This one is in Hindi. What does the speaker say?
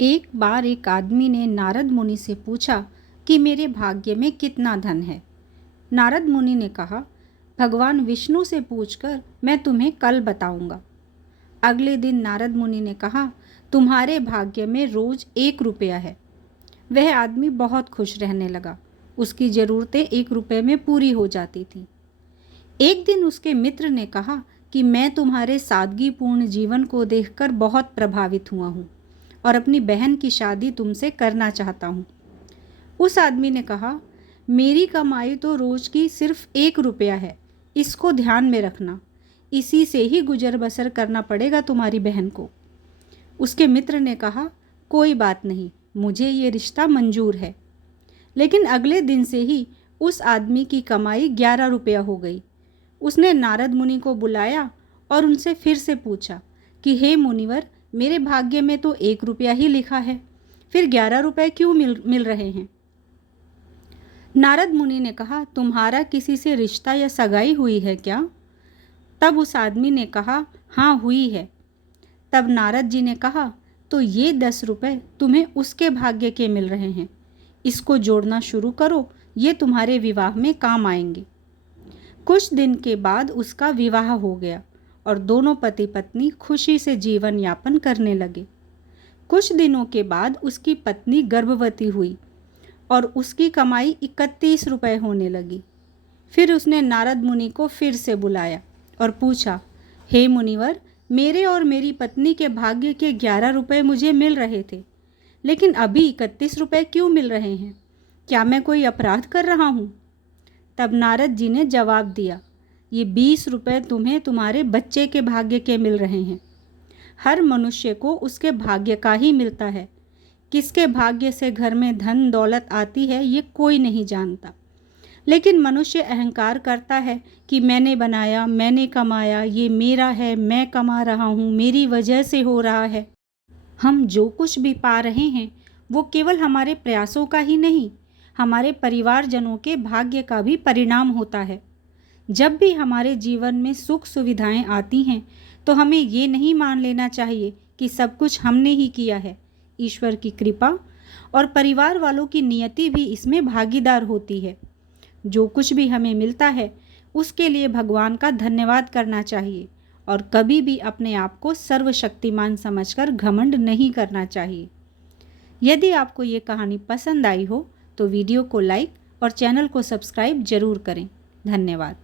एक बार एक आदमी ने नारद मुनि से पूछा कि मेरे भाग्य में कितना धन है। नारद मुनि ने कहा, भगवान विष्णु से पूछकर मैं तुम्हें कल बताऊंगा। अगले दिन नारद मुनि ने कहा, तुम्हारे भाग्य में रोज 1 रुपया है। वह आदमी बहुत खुश रहने लगा। उसकी ज़रूरतें 1 रुपये में पूरी हो जाती थीं। एक दिन उसके मित्र ने कहा कि मैं तुम्हारे सादगीपूर्ण जीवन को देखकर बहुत प्रभावित हुआ हूँ और अपनी बहन की शादी तुमसे करना चाहता हूँ। उस आदमी ने कहा, मेरी कमाई तो रोज की सिर्फ 1 रुपया है, इसको ध्यान में रखना, इसी से ही गुजर बसर करना पड़ेगा तुम्हारी बहन को। उसके मित्र ने कहा, कोई बात नहीं, मुझे ये रिश्ता मंजूर है। लेकिन अगले दिन से ही उस आदमी की कमाई 11 रुपया हो गई। उसने नारद मुनि को बुलाया और उनसे फिर से पूछा कि हे मुनिवर, मेरे भाग्य में तो 1 रुपया ही लिखा है, फिर 11 रुपये क्यों मिल रहे हैं? नारद मुनि ने कहा, तुम्हारा किसी से रिश्ता या सगाई हुई है क्या? तब उस आदमी ने कहा, हाँ हुई है। तब नारद जी ने कहा, तो ये 10 रुपये तुम्हें उसके भाग्य के मिल रहे हैं, इसको जोड़ना शुरू करो, ये तुम्हारे विवाह में काम आएंगे। कुछ दिन के बाद उसका विवाह हो गया और दोनों पति पत्नी खुशी से जीवन यापन करने लगे। कुछ दिनों के बाद उसकी पत्नी गर्भवती हुई और उसकी कमाई 31 रुपये होने लगी। फिर उसने नारद मुनि को फिर से बुलाया और पूछा, हे मुनिवर, मेरे और मेरी पत्नी के भाग्य के 11 रुपये मुझे मिल रहे थे, लेकिन अभी 31 रुपये क्यों मिल रहे हैं? क्या मैं कोई अपराध कर रहा हूँ? तब नारद जी ने जवाब दिया, ये 20 रुपये तुम्हें तुम्हारे बच्चे के भाग्य के मिल रहे हैं। हर मनुष्य को उसके भाग्य का ही मिलता है। किसके भाग्य से घर में धन दौलत आती है ये कोई नहीं जानता। लेकिन मनुष्य अहंकार करता है कि मैंने बनाया, मैंने कमाया, ये मेरा है, मैं कमा रहा हूँ, मेरी वजह से हो रहा है। हम जो कुछ भी पा रहे हैं वो केवल हमारे प्रयासों का ही नहीं, हमारे परिवारजनों के भाग्य का भी परिणाम होता है। जब भी हमारे जीवन में सुख सुविधाएं आती हैं तो हमें ये नहीं मान लेना चाहिए कि सब कुछ हमने ही किया है। ईश्वर की कृपा और परिवार वालों की नियति भी इसमें भागीदार होती है। जो कुछ भी हमें मिलता है उसके लिए भगवान का धन्यवाद करना चाहिए और कभी भी अपने आप को सर्वशक्तिमान समझकर घमंड नहीं करना चाहिए। यदि आपको ये कहानी पसंद आई हो तो वीडियो को लाइक और चैनल को सब्सक्राइब जरूर करें। धन्यवाद।